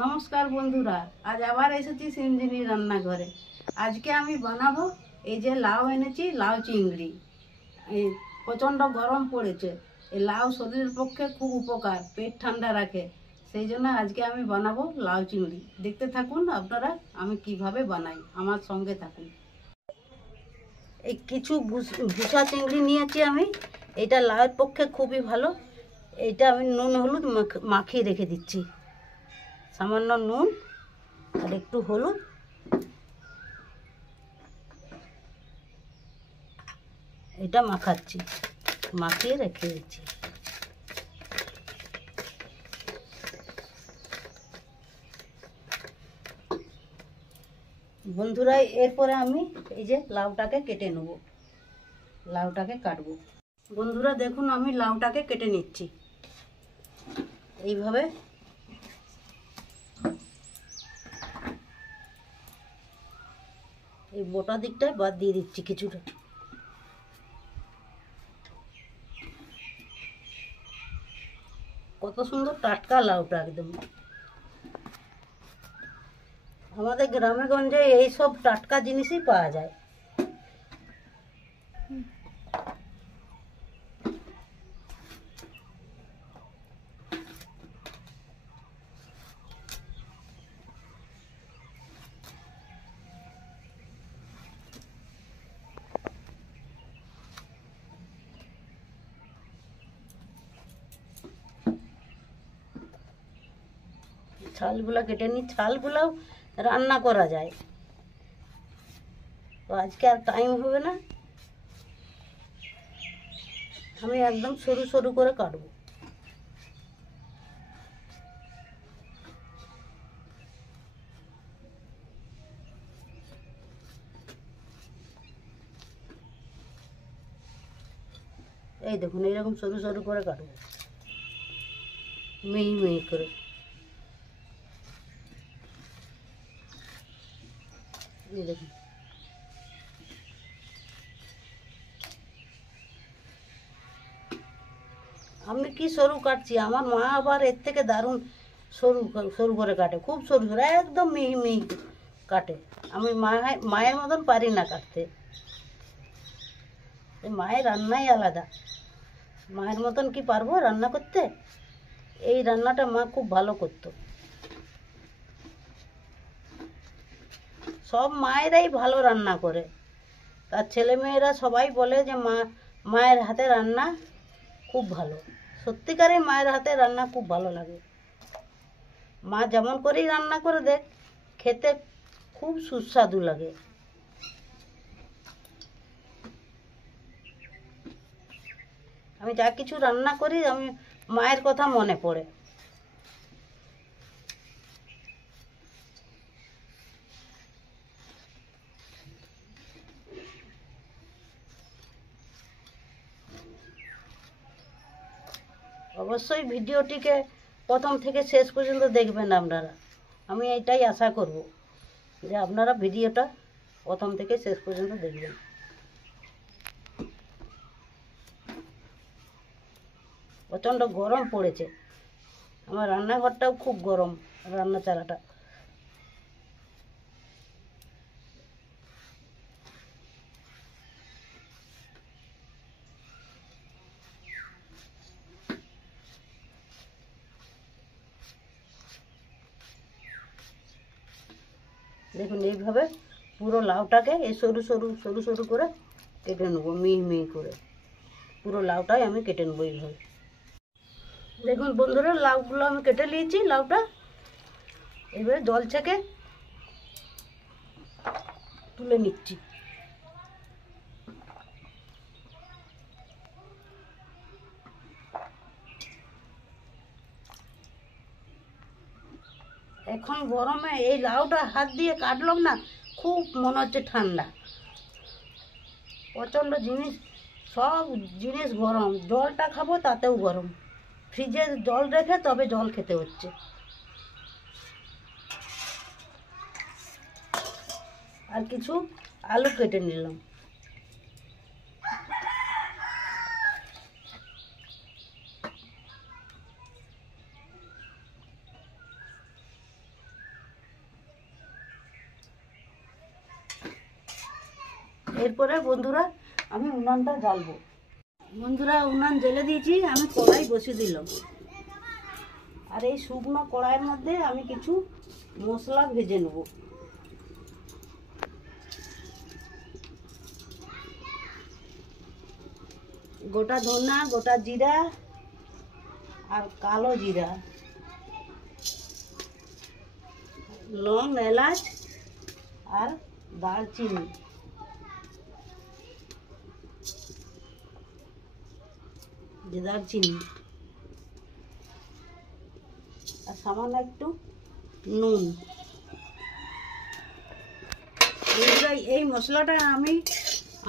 নমস্কার বন্ধুরা, আজ আবার এসেছি সিঞ্জিনি রান্নাঘরে। আজকে আমি বানাবো এই যে লাউ এনেছি, লাউ চিংড়ি। এই প্রচণ্ড গরম পড়েছে, এই লাউ শরীরের পক্ষে খুব উপকার, পেট ঠান্ডা রাখে। সেই জন্য আজকে আমি বানাবো লাউ চিংড়ি। দেখতে থাকুন আপনারা আমি কিভাবে বানাই, আমার সঙ্গে থাকুন। এই কিছু ভুসা চিংড়ি নিয়েছি আমি, এটা লাউয়ের পক্ষে খুবই ভালো। এইটা আমি নুন হলুদ মাখিয়ে রেখে দিচ্ছি, সামান্য নুন আর একটু হলুদ, এটা মাখাচ্ছি, মাখিয়ে রেখে দিচ্ছি। বন্ধুরা, এরপরে আমি এই যে লাউটাকে কেটে নেব, লাউটাকে কাটবো। বন্ধুরা দেখুন, আমি লাউটাকে কেটে নিচ্ছি এইভাবে। এই মোটা দিকটায় বাদ দিয়ে দিচ্ছি কিছুটা। কত সুন্দর টাটকা লাউটা, একদম আমাদের গ্রামে গঞ্জে এইসব টাটকা জিনিসই পাওয়া যায়। ছালগুলা কেটে নিই, ছালগুলাও রান্না করা যায়, তো আজকে আর টাইম হবে না, আমি একদম সরু সরু করে কাটবো। এই দেখুন, এইরকম সরু সরু করে কাটবো, মিহি মিহি করে। এই দেখুন, আমি কি সরু কাটছি, আমার মা আবার এর থেকে দারুণ সরু সরু করে কাটে, খুব সরু সরু, একদম মিহি মিহি কাটে। আমি মায়ের মতন পারি না কাটতে, মায়ের রান্নাই আলাদা। মায়ের মতন কি পারবো রান্না করতে? এই রান্নাটা মা খুব ভালো করতো। সব মায়েরাই ভালো রান্না করে, তার ছেলেমেয়েরা সবাই বলে যে মায়ের হাতে রান্না খুব ভালো। সত্যিকারে মায়ের হাতে রান্না খুব ভালো লাগে। মা যেমন করেই রান্না করে দেখ, খেতে খুব সুস্বাদু লাগে। আমি যা কিছু রান্না করি, আমি মায়ের কথা মনে পড়ে। অবশ্যই ভিডিওটিকে প্রথম থেকে শেষ পর্যন্ত দেখবেন আপনারা, আমি এটাই আশা করব যে আপনারা ভিডিওটা প্রথম থেকে শেষ পর্যন্ত দেখবেন। প্রচণ্ড গরম পড়েছে, আমার রান্নাঘরটাও খুব গরম, রান্না চালাটা। দেখুন, এইভাবে পুরো লাউটাকে এই সরু সরু সরু সরু করে কেটে নেবো, মিহি মিহি করে পুরো লাউটাই আমি কেটে নেবো এইভাবে। দেখুন বন্ধুরা, লাউগুলো আমি কেটে নিয়েছি, লাউটা এবারে জল থেকে তুলে নিচ্ছি। এখন গরমে এই লাউটা হাত দিয়ে কাটলাম না, খুব মনে হচ্ছে ঠান্ডা, প্রচণ্ড জিনিস, সব জিনিস গরম। জলটা খাবো তাতেও গরম, ফ্রিজে জল রেখে তবে জল খেতে হচ্ছে। আর কিছু আলু কেটে নিলাম। এরপরে বন্ধুরা আমি উনানটা জ্বালবো। বন্ধুরা উনান জ্বেলে দিয়েছি, আমি কড়াই বসিয়ে দিলাম। আর এই শুকনো কড়াইয়ের মধ্যে আমি কিছু মশলা ভেজে নেব। গোটা ধনা, গোটা জিরা আর কালো জিরা, লং, এলাচ আর দারচিনি, দারচিনি আর সামান্য একটু নুন। এই মশলাটা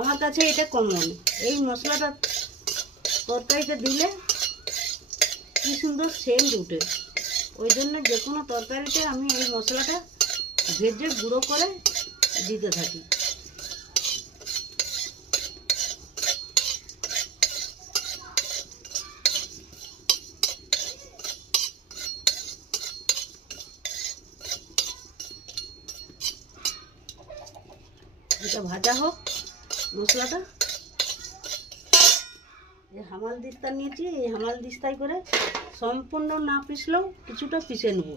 আমার কাছে এটা কমন। এই মশলাটা তরকারিতে দিলে কি সুন্দর সেন্ট উঠে, ওই জন্য যে কোনো তরকারিতে আমি এই মশলাটা ভেজে গুঁড়ো করে দিতে থাকি। এটা ভাজা হোক মশলাটা। এই হামাল দিস্তা নিয়েছি, এই হামাল দিস্তায় করে সম্পূর্ণ না পিসলেও কিছুটা পিষে নেব।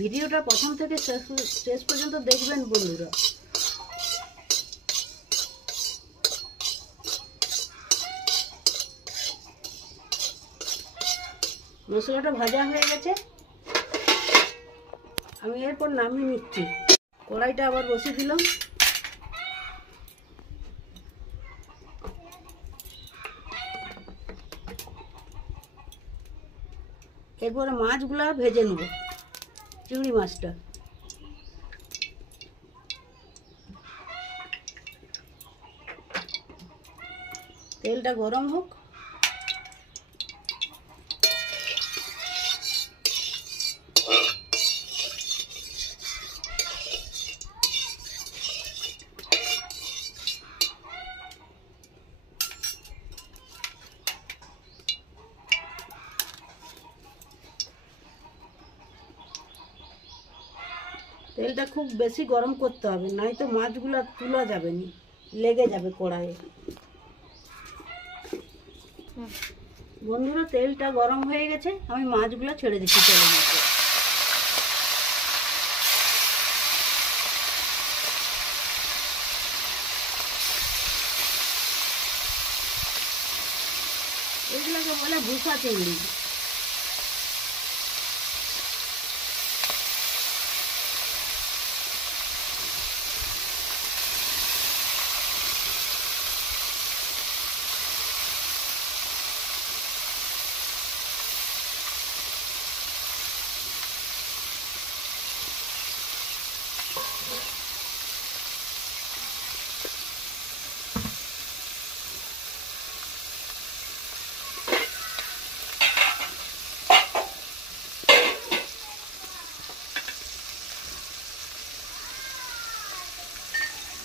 ভিডিওটা প্রথম থেকে শেষ পর্যন্ত দেখবেন বন্ধুরা। মশলাটা ভাজা হয়ে গেছে, আমি এরপর নামিয়ে নিচ্ছি। কড়াইটা আবার বসিয়ে দিলাম। এরপরে মাছগুলা ভেজে নেব, চিংড়ি মাছটা। তেলটা গরম হোক। তেলটা খুব বেশি গরম করতে হবে, নয়তো মাছগুলো তোলা যাবে না, লেগে যাবে কড়াইয়ে। বন্ধুরা তেলটা গরম হয়ে গেছে, আমি মাছগুলো ছেড়ে দিচ্ছি তেলের মধ্যে। এগুলোকে বলে ভুসা চিংড়ি।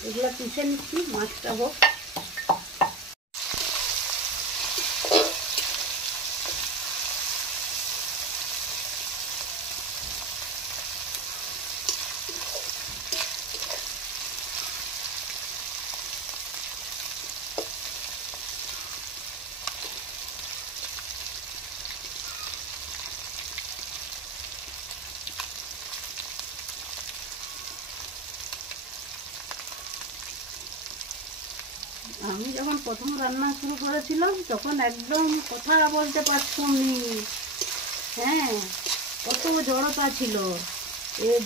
এগুলো পিষে নিচ্ছি, মাছটা হোক। আমি যখন প্রথম রান্না শুরু করেছিলাম তখন একদম কথা বলতে পারতাম নি। হ্যাঁ, কত জড়তা ছিল।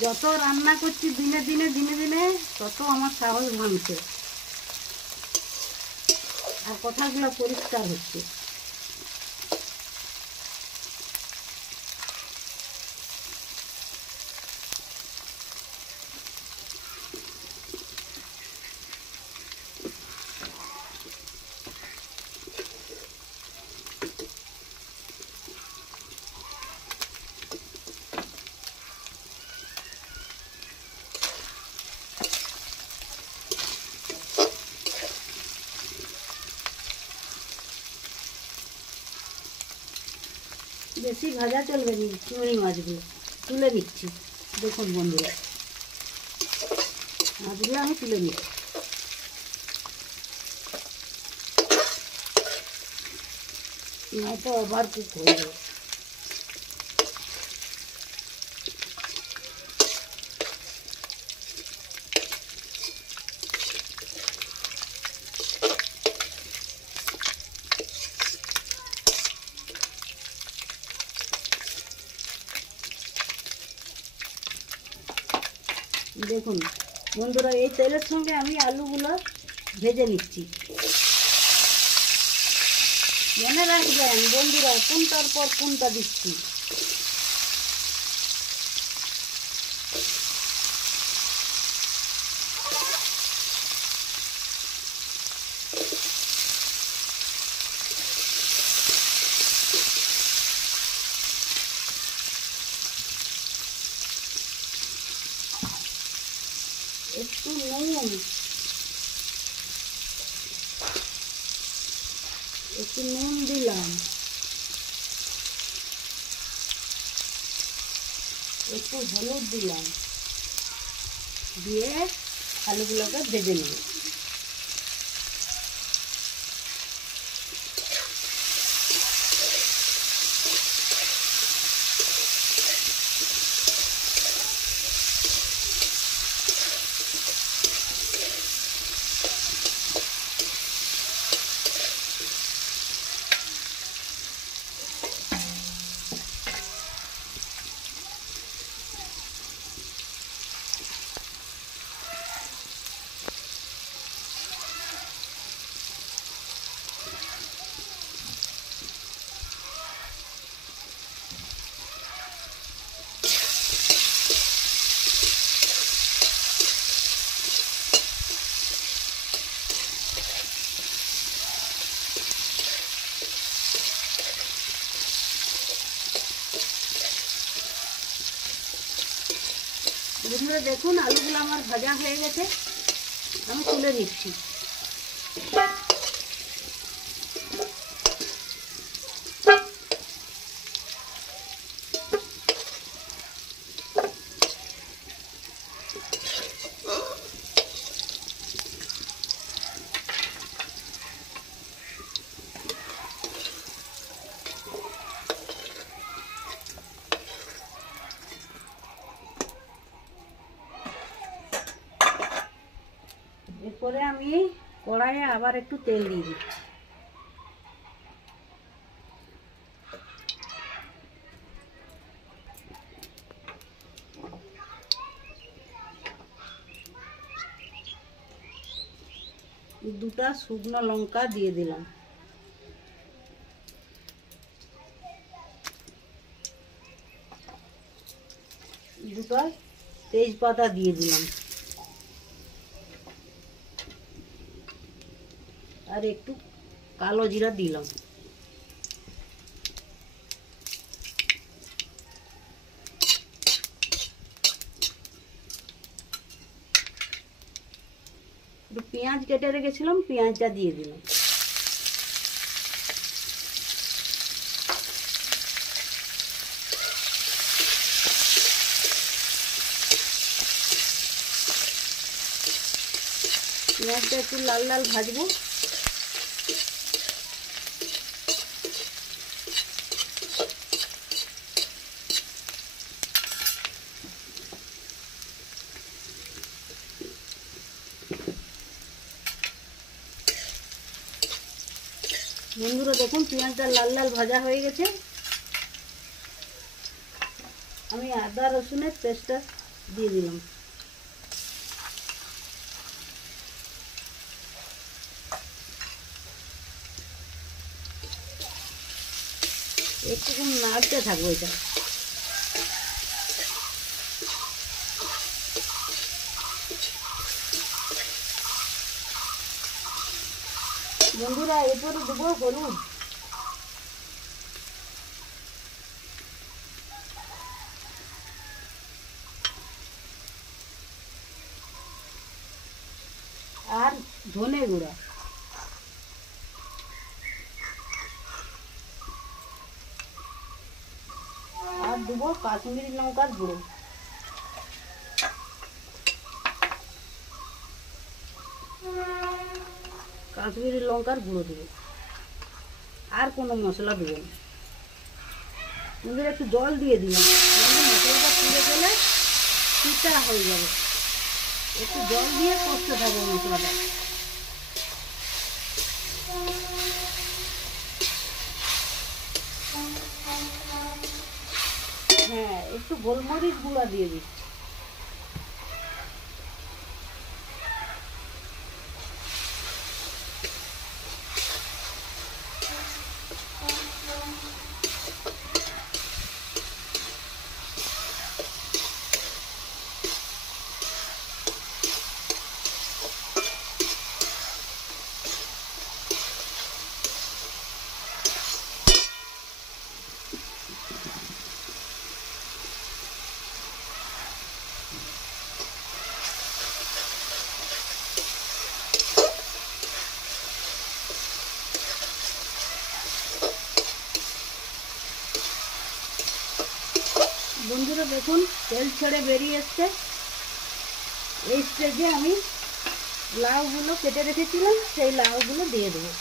যত রান্না করছি দিনে দিনে দিনে দিনে তত আমার সাহস ভাঙছে আর কথাগুলো পরিষ্কার হচ্ছে। বেশি ভাজা চলবে না, চিংড়ি মাছগুলো তুলে নিচ্ছি। দেখুন বন্ধুরা, মাছগুলো আমি তুলে নিচ্ছি। নয়তো ওভার কুক হয়ে যাবে। দেখুন বন্ধুরা, এই তেলের সঙ্গে আমি আলুগুলো ভেজে নিচ্ছি। মনে রাখবেন বন্ধুরা, কোনটার পর কোনটা দিচ্ছি। একটু নুন, একটু নুন দিলাম, একটু হলুদ দিলাম, দিয়ে আলুগুলোকে ভেজে নেব। বন্ধুরা দেখুন, আলুগুলো আমার ভাজা হয়ে গেছে, আমি তুলে নিচ্ছি। এরপরে আমি কড়াইয়ে আবার একটু তেল দিয়ে দিচ্ছি। দুটা শুকনো লঙ্কা দিয়ে দিলাম, দুটো তেজপাতা দিয়ে দিলাম, আর একটু কালো জিরা দিলাম। একটু পেঁয়াজ কেটে রেখেছিলাম, পেঁয়াজটা দিয়ে দিলাম। পেঁয়াজটা একটু লাল লাল ভাজবো। বন্ধুরা দেখুন, পেঁয়াজটা লাল লাল ভাজা হয়ে গেছে। আমি আদা রসুনের পেস্টটা দিয়ে দিলাম। একটু নাড়তে থাকবো এটা। বন্ধুরা এরপরে দেবো হলুদ, আর ধনে গুঁড়া। দেবো কাশ্মীরি লঙ্কার গুঁড়ো। কাশ্মীরি লঙ্কার গুঁড়ো দেবো, আর কোনো মশলা দেবো না। বন্ধুরা একটু জল দিয়ে দিলাম, মশলাটা পুড়ে গেলে পিঠা হয়ে যাবে। একটু জল দিয়ে কষতে থাকবো মশলাটা। হ্যাঁ, একটু গোলমরিচ গুঁড়া দিয়ে দিচ্ছি। বন্ধুরা দেখুন তেল ছেড়ে বেরিয়ে এসছে। এই স্টেজে আমি লাউগুলো কেটে রেখেছিলাম, সেই লাউগুলো দিয়ে দেবো।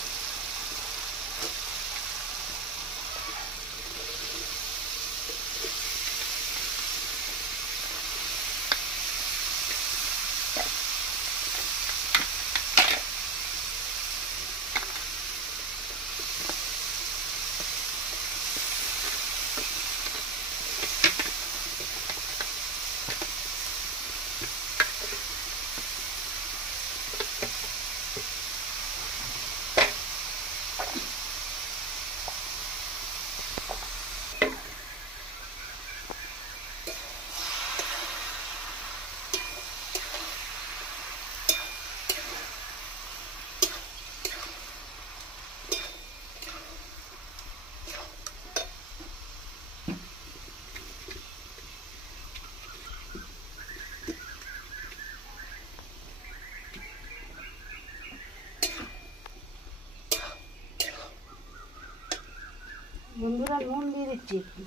বন্ধুরা নুন দিয়ে দিচ্ছি একটু।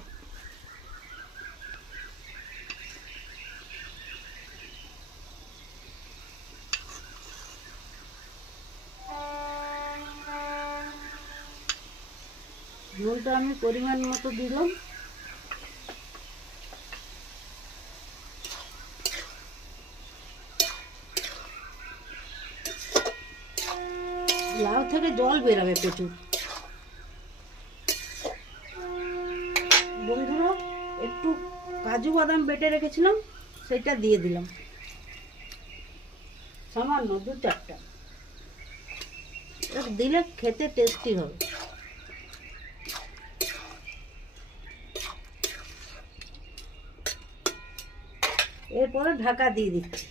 নুনটা আমি পরিমাণ মতো দিলাম। লাউ থেকে জল বেরাবে প্রচুর। বন্ধুরা একটু কাজু বাদাম বেটে রেখেছিলাম, সেটা দিয়ে দিলাম সামান্য 2-4টা। দিলে খেতে টেস্টি হবে। এরপরে ঢাকা দিয়ে দিচ্ছি।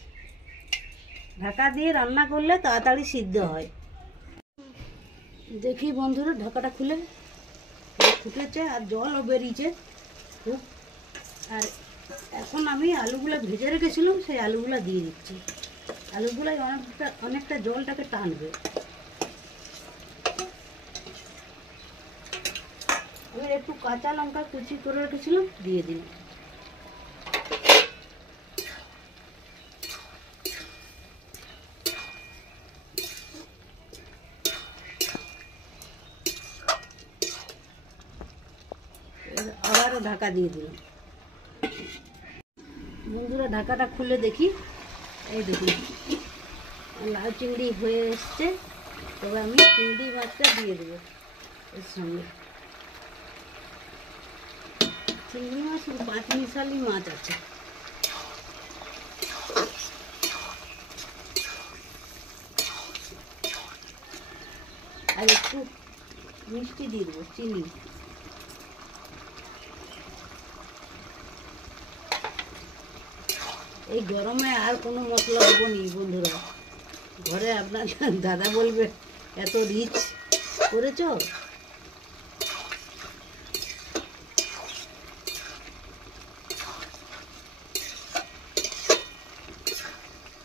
ঢাকা দিয়ে রান্না করলে তাড়াতাড়ি সিদ্ধ হয়। দেখি বন্ধুরা ঢাকাটা খুলে ফুটেছে আর জলও বেরিয়েছে খুব। আর এখন আমি আলুগুলো ভেজে রেখেছিলাম, সেই আলুগুলো দিয়ে দিচ্ছি। আলুগুলাই অনেকটা জলটাকে টানবে। আমি একটু কাঁচা লঙ্কা কুচি করে রেখেছিলাম, দিয়ে দিলাম। আবারও ঢাকা দিয়ে দিলাম। বন্ধুরা ঢাকাটা খুলে দেখি, এই দেখুন লাউ চিংড়ি হয়ে এসছে। তবে আমি চিংড়ি মাছটা দিয়ে দেবো এর সঙ্গে। চিংড়ি মাছ 5 মিশালি মাছ আছে। আর একটু মিষ্টি দিয়ে দেবো, চিনি। এই গরমে আর কোনো মশলা দেবো নি বন্ধুরা। ঘরে আপনার দাদা বলবে এত রিচ করেছ।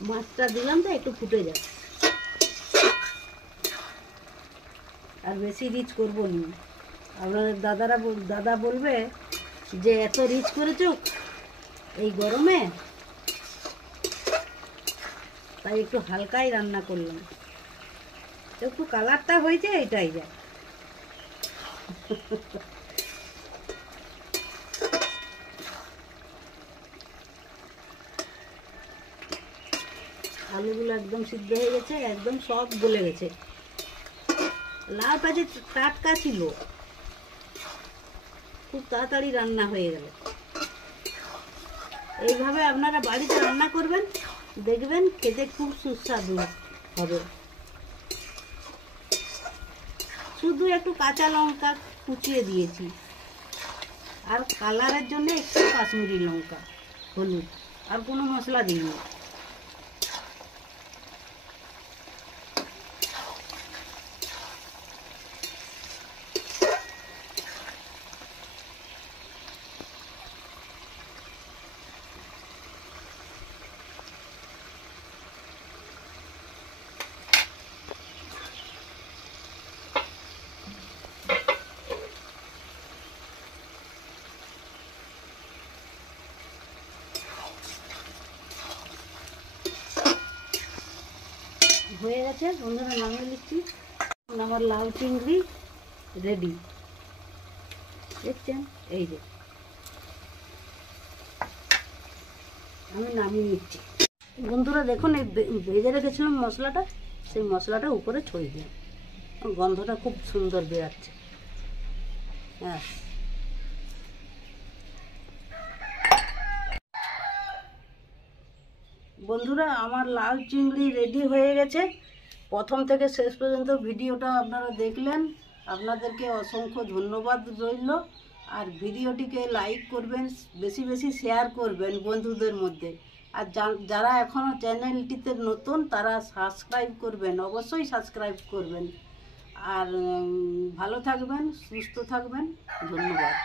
মাছটা দিলাম তো একটু ফুটে যায়, আর বেশি রিচ করবো নি। আপনাদের দাদা বলবে যে এত রিচ করেছো এই গরমে, তাই একটু হালকাই রান্না করলাম। একটু কালারটা হয়েছে, এটাই যা। আলুগুলো একদম সিদ্ধ হয়ে গেছে, একদম সব গলে গেছে। লাউটা যে টাটকা ছিল, খুব তাড়াতাড়ি রান্না হয়ে গেল। এইভাবে আপনারা বাড়িতে রান্না করবেন, দেখবেন খেতে খুব সুস্বাদু হবে। শুধু একটু কাঁচা লঙ্কা কুচিয়ে দিয়েছি, আর কালারের জন্য একটু কাশ্মীরি লঙ্কা, হলুদ, আর কোনো মশলা দিইনি। হয়ে গেছে বন্ধুরা, নামিয়ে নিচ্ছি। আমার লাউ চিংড়ি রেডি, দেখছেন? এই যে আমি নামিয়ে নিচ্ছি। বন্ধুরা দেখুন, এই ভেজে রেখেছিলাম মশলাটা, সেই মশলাটা উপরে ছড়িয়ে দিলাম। গন্ধটা খুব সুন্দর বেরাচ্ছে। হ্যাঁ, বন্ধুরা আমার লাউ চিংড়ি রেডি হয়ে গেছে। প্রথম থেকে শেষ পর্যন্ত ভিডিওটা আপনারা দেখলেন, আপনাদেরকে অসংখ্য ধন্যবাদ রইল। আর ভিডিওটিকে লাইক করবেন, বেশি বেশি শেয়ার করবেন বন্ধুদের মধ্যে। আর যারা এখনও চ্যানেলটিতে নতুন, তারা সাবস্ক্রাইব করবেন, অবশ্যই সাবস্ক্রাইব করবেন। আর ভালো থাকবেন, সুস্থ থাকবেন। ধন্যবাদ।